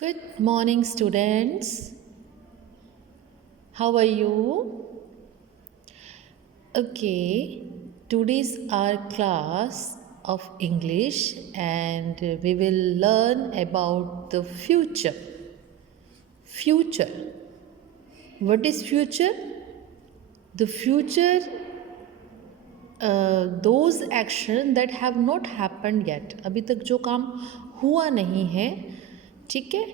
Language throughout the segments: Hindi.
Good morning, students. How are you? Okay, today's our class of English and we will learn about the future. Future. What is future? The future, those action that have not happened yet. अभी तक जो काम हुआ नहीं है, ठीक है?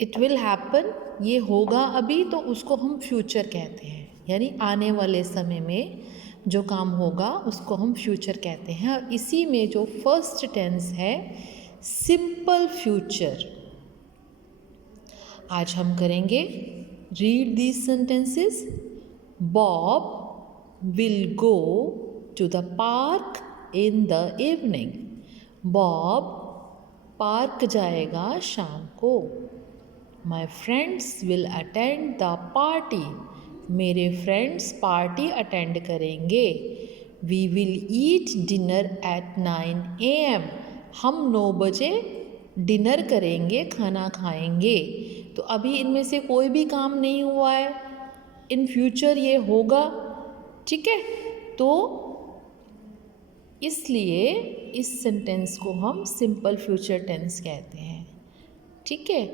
इट विल हैपन, ये होगा अभी, तो उसको हम फ्यूचर कहते हैं। यानी आने वाले समय में जो काम होगा उसको हम फ्यूचर कहते हैं। और इसी में जो फर्स्ट टेंस है सिंपल फ्यूचर, आज हम करेंगे। Read these sentences. Bob will go to the park in the evening. Bob park जाएगा शाम को। My friends will attend the party. मेरे फ्रेंड्स पार्टी अटेंड करेंगे। We will eat dinner at 9 AM. हम 9 बजे डिनर करेंगे, खाना खाएंगे। तो अभी इनमें से कोई भी काम नहीं हुआ है, इन फ्यूचर ये होगा, ठीक है? तो इसलिए इस सेंटेंस को हम सिंपल फ्यूचर टेंस कहते हैं, ठीक है?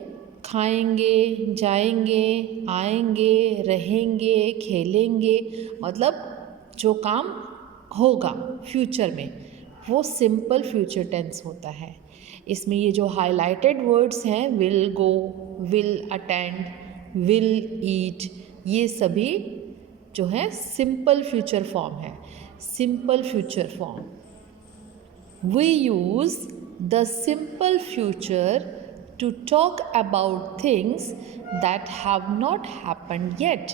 खाएंगे, जाएंगे, आएंगे, रहेंगे, खेलेंगे, मतलब जो काम होगा फ्यूचर में वो सिंपल फ्यूचर टेंस होता है। इसमें ये जो हाइलाइटेड वर्ड्स हैं, will go, will attend, will eat, ये सभी जो है सिंपल फ्यूचर फॉर्म है। Simple future form. We use the simple future to talk about things that have not happened yet.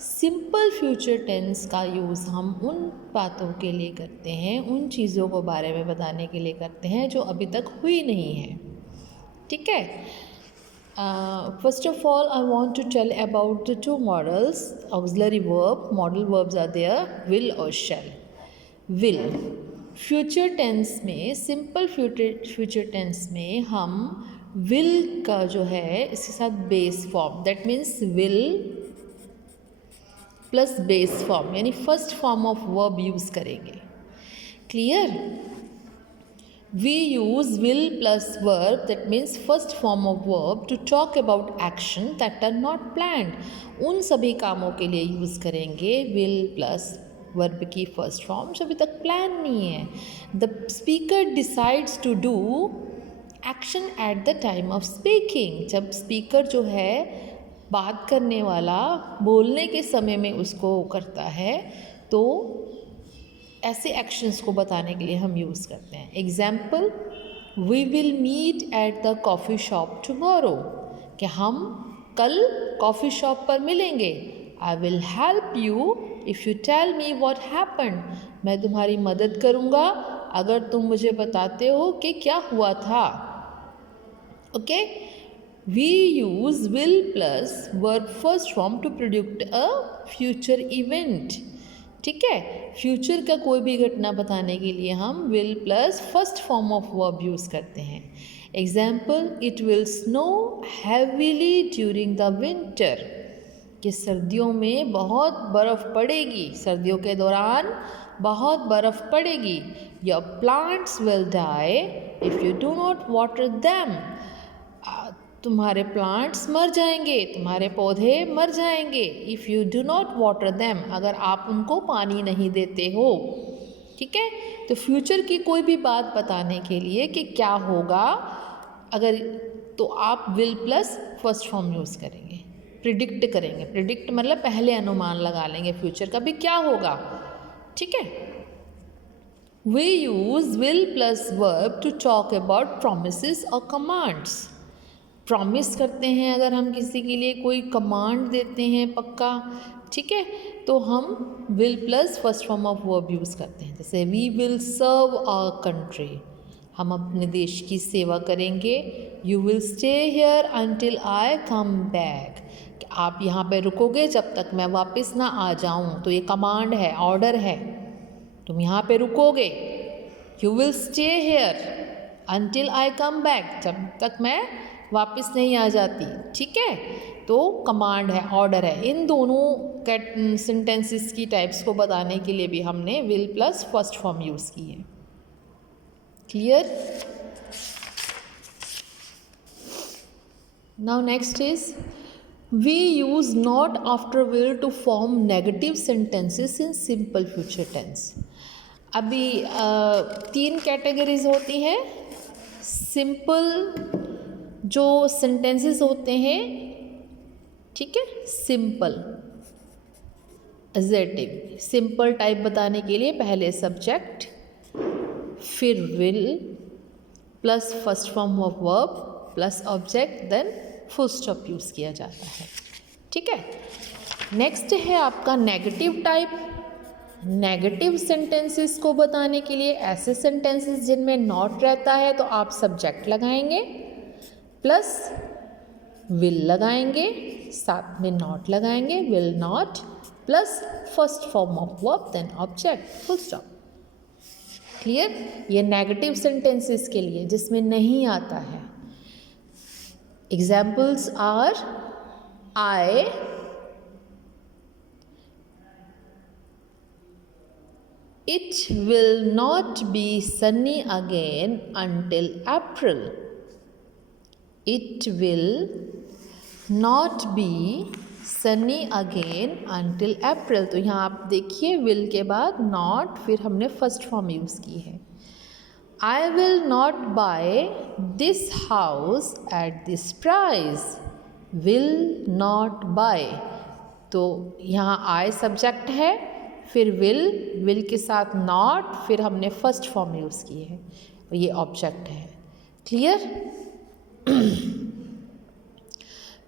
Simple future tense का यूज़ हम उन बातों के लिए करते हैं, उन चीज़ों को बारे में बताने के लिए करते हैं जो अभी तक हुई नहीं है, ठीक है? First of all I want to tell about the two modals auxiliary verb. Modal verbs are there, will और शैल। विल फ्यूचर टेंस में, सिंपल फ्यूचर टेंस में हम विल का जो है इसके साथ base form, that means will plus base form यानी first form of verb use करेंगे। Clear? We use will plus verb, that means first form of verb to talk about action that are not planned. उन सभी कामों के लिए यूज़ करेंगे विल प्लस वर्ब की फर्स्ट फॉर्म जो अभी तक प्लान नहीं है। The speaker decides to do action at the time of speaking. जब स्पीकर जो है बात करने वाला बोलने के समय में उसको करता है, तो ऐसे एक्शंस को बताने के लिए हम यूज़ करते हैं। Example, we will meet at the coffee shop tomorrow, कि हम कल कॉफ़ी शॉप पर मिलेंगे। I will help you if you tell me what happened, मैं तुम्हारी मदद करूँगा अगर तुम मुझे बताते हो कि क्या हुआ था। Okay, we use will plus verb first form to predict a future event, ठीक है? फ्यूचर का कोई भी घटना बताने के लिए हम will plus first form of verb use करते हैं। Example, it will snow heavily during the winter, कि सर्दियों में बहुत बर्फ़ पड़ेगी, सर्दियों के दौरान बहुत बर्फ़ पड़ेगी। Your plants will die if you do not water them, तुम्हारे प्लांट्स मर जाएंगे, तुम्हारे पौधे मर जाएंगे। If you do not water them, अगर आप उनको पानी नहीं देते हो, ठीक है? तो फ्यूचर की कोई भी बात बताने के लिए कि क्या होगा अगर, तो आप will plus first form use करेंगे। प्रिडिक्ट करेंगे, प्रिडिक्ट मतलब पहले अनुमान लगा लेंगे फ्यूचर का भी क्या होगा, ठीक है? We use will plus verb to talk about promises और कमांड्स। प्रॉमिस करते हैं अगर हम किसी के लिए कोई कमांड देते हैं पक्का, ठीक है, तो हम will plus first form of verb use करते हैं। जैसे we will serve our country, हम अपने देश की सेवा करेंगे। You will stay here until I come back, आप यहाँ पे रुकोगे जब तक मैं वापस ना आ जाऊँ। तो ये कमांड है, ऑर्डर है, तुम यहाँ पे रुकोगे। You will stay here until I come back, जब तक मैं वापस नहीं आ जाती, ठीक है। तो कमांड है, ऑर्डर है। इन दोनों सेंटेंसेस की टाइप्स को बताने के लिए भी हमने will plus first form use की है। Clear? Now next is we use not after will to form negative sentences in simple future tense. अभी 3 कैटेगरीज होती हैं। सिंपल जो सेंटेंसेस होते हैं, ठीक है, सिंपल एजेटिव, सिंपल टाइप बताने के लिए पहले सब्जेक्ट, फिर will plus first form of verb plus object, then full stop use किया जाता है, ठीक है। नेक्स्ट है आपका नेगेटिव टाइप। नेगेटिव सेंटेंसेस को बताने के लिए ऐसे सेंटेंसेस जिनमें नॉट रहता है तो आप सब्जेक्ट लगाएंगे प्लस विल लगाएंगे, साथ में नॉट लगाएंगे, will not plus first form of verb then object, full stop. Clear? ये नेगेटिव सेंटेंसेस के लिए जिसमें नहीं आता है। Examples are it will not be sunny again until April. It will not be sunny again until April. तो यहाँ आप देखिए will के बाद not, फिर हमने फर्स्ट फॉर्म यूज़ की है। I will not buy this house at this price. Will not buy. तो यहाँ I सब्जेक्ट है, फिर will के साथ not, फिर हमने फर्स्ट फॉर्म यूज़ की है, ये ऑब्जेक्ट है। Clear?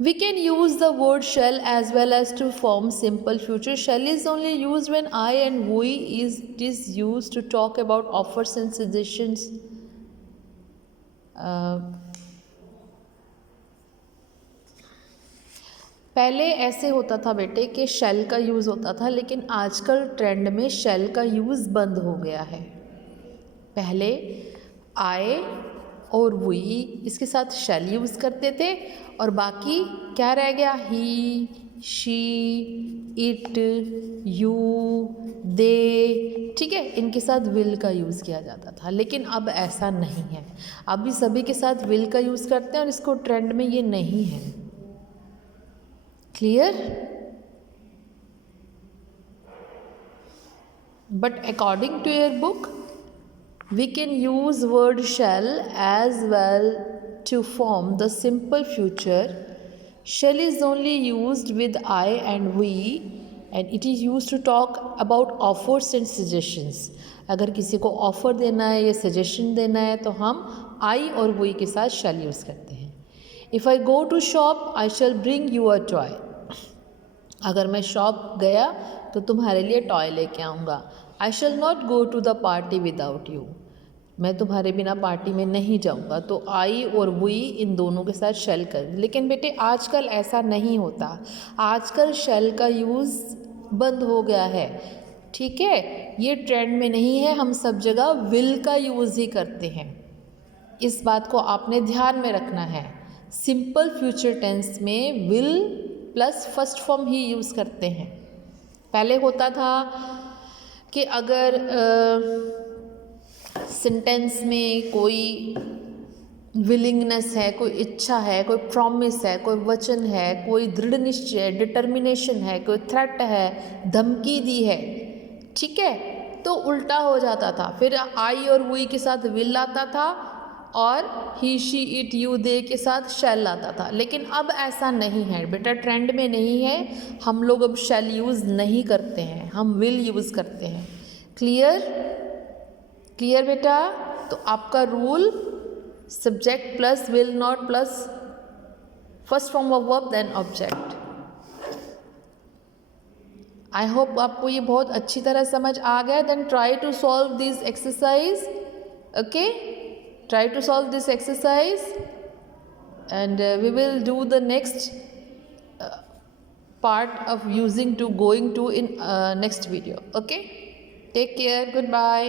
We can use the word shall as well as to form simple future. Shall is only used when I and we is used to talk about offers and suggestions. पहले ऐसे होता था बेटे कि shall का यूज़ होता था, लेकिन आजकल ट्रेंड में shall का यूज़ बंद हो गया है। पहले I और we इसके साथ shall यूज़ करते थे और बाकी क्या रह गया? ही, शी, इट, यू, दे, ठीक है, इनके साथ विल का यूज़ किया जाता था। लेकिन अब ऐसा नहीं है, अभी सभी के साथ विल का यूज़ करते हैं और इसको ट्रेंड में ये नहीं है। Clear? But according to your book we can use word shall as well to form the simple future. Shall is only used with I and we and it is used to talk about offers and suggestions. अगर किसी को ऑफ़र देना है या सजेशन देना है तो हम I और we के साथ shall यूज़ करते हैं। If I go to shop, I shall bring you a toy. अगर मैं शॉप गया तो तुम्हारे लिए टॉय लेके आऊँगा। I shall not go to the party without you. मैं तुम्हारे बिना पार्टी में नहीं जाऊँगा। तो आई और वी इन दोनों के साथ शैल कर। लेकिन बेटे आजकल ऐसा नहीं होता, आजकल शैल का यूज़ बंद हो गया है, ठीक है, ये ट्रेंड में नहीं है। हम सब जगह विल का यूज़ ही करते हैं, इस बात को आपने ध्यान में रखना है। सिंपल फ्यूचर टेंस में will plus first form he use करते हैं। पहले होता था कि अगर सेंटेंस में कोई विलिंगनेस है, कोई इच्छा है, कोई प्रॉमिस है, कोई वचन है, कोई दृढ़ निश्चय, डिटर्मिनेशन है, कोई थ्रेट है, धमकी दी है, ठीक है, तो उल्टा हो जाता था। फिर आई और वी के साथ विल आता था और ही, शी, इट, यू, दे के साथ शैल आता था। लेकिन अब ऐसा नहीं है बेटा, ट्रेंड में नहीं है। हम लोग अब शैल यूज़ नहीं करते हैं, हम विल यूज़ करते हैं। क्लियर? क्लियर बेटा? तो आपका rule subject plus will not plus first form of verb then object. I hope आपको ये बहुत अच्छी तरह समझ आ गया। Then try to solve this exercise, okay, try to solve this exercise and we will do the next part of using to, going to in next video. Okay, take care, goodbye.